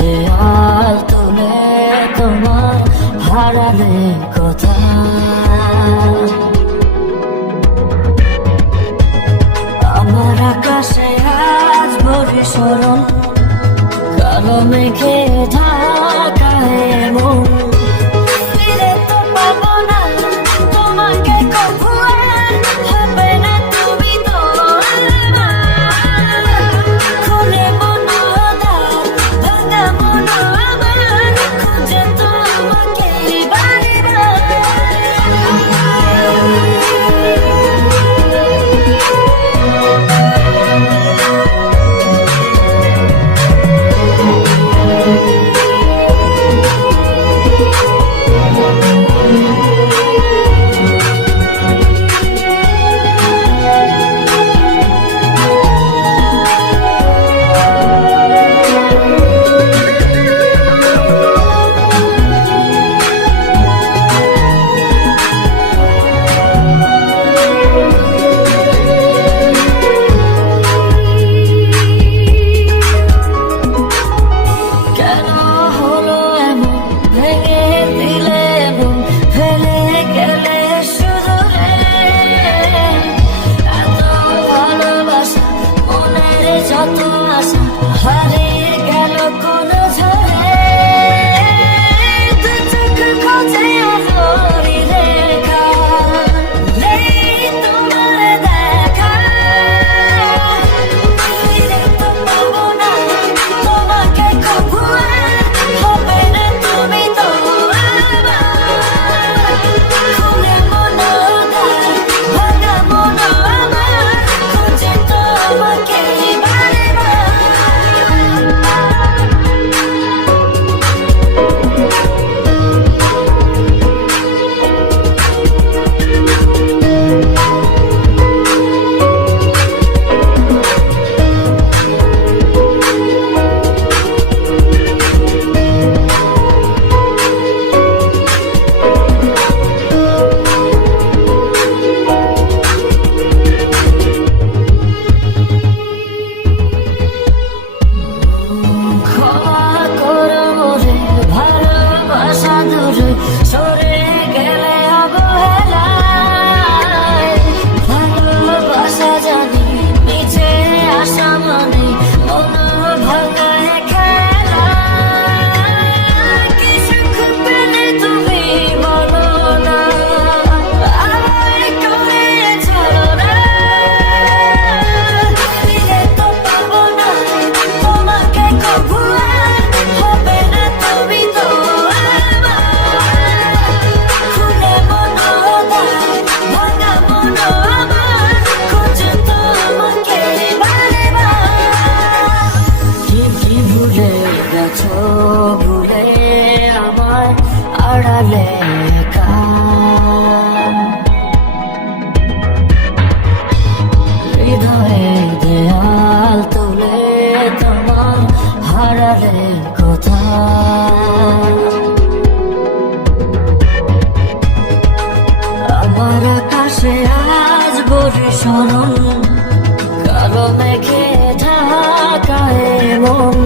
দেয়াল তুলে তোমার হারালে কথা আমার আকাশে আজ ভরি সরণ কালো মেঘে ঢাকায় মনের হারে গেল কোন বরিশরণ কালো মেঘে ঢাকায় মন